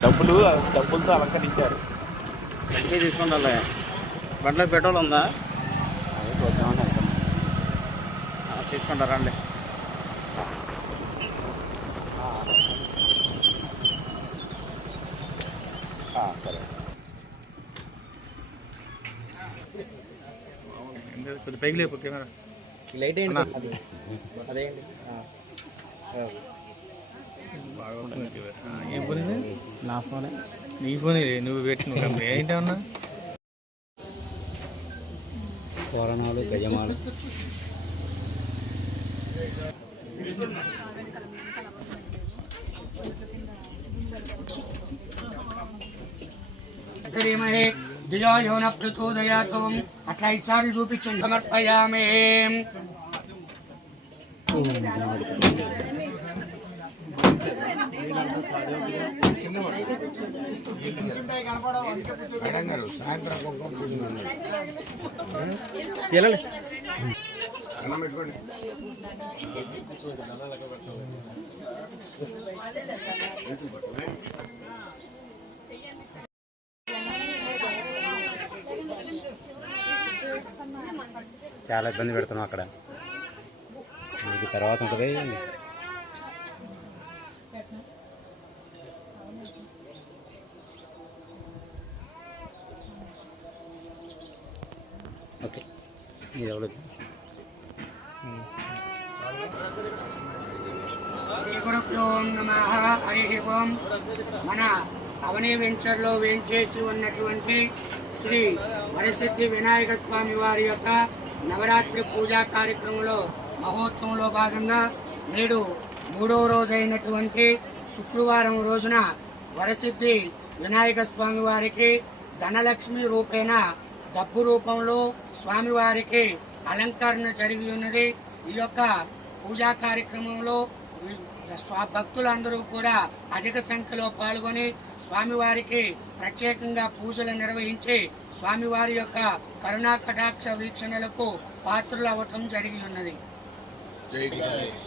డబ్బులు డబ్బులతో అలంకరించారు. సెల్ఫీ తీసుకుండాలి బండ్లో పెట్రోల్ ఉందా? అదే చూద్దామని అనుకున్నాను ఆ, తీసుకుంటారా అండి ఆ, సరే. కొద్ది పైకి లేపు కెమెరా. లైట్ ఏంటి అది అదేంటి? నా ఫోనే నీ ఫోన్ ఇది నువ్వు పెట్టిన కంపెనీ ఏంటన్నా కోరణాలు గజమాలు శ్రీమహే దియో యోన ప్రచోదయాతో అట్లా ఈసారి చూపించండి సమర్పయామే చాలా ఇబ్బంది పెడుతున్నాం అక్కడ. మీకు తర్వాత ఉంటుంది. ఓకే. ఇది ఎవరు? శ్రీ గురుభ్యో నమ హరి ఓం మన అవని వెంచర్లో వేంచేసి ఉన్నటువంటి శ్రీ వరసిద్ధి వినాయక స్వామి వారి యొక్క నవరాత్రి పూజా కార్యక్రమంలో మహోత్సవంలో భాగంగా నేడు మూడవ రోజైనటువంటి శుక్రవారం రోజున వరసిద్ధి వినాయక స్వామి వారికి ధనలక్ష్మి రూపేణ డబ్బు రూపంలో స్వామివారికి అలంకరణ జరిగి ఉన్నది. ఈ యొక్క పూజా కార్యక్రమంలో భక్తులందరూ కూడా అధిక సంఖ్యలో పాల్గొని స్వామివారికి ప్రత్యేకంగా పూజలు నిర్వహించి స్వామివారి యొక్క కరుణా కటాక్ష వీక్షణలకు పాత్రులు అవ్వటం జరిగి ఉన్నది. జై గణేష్.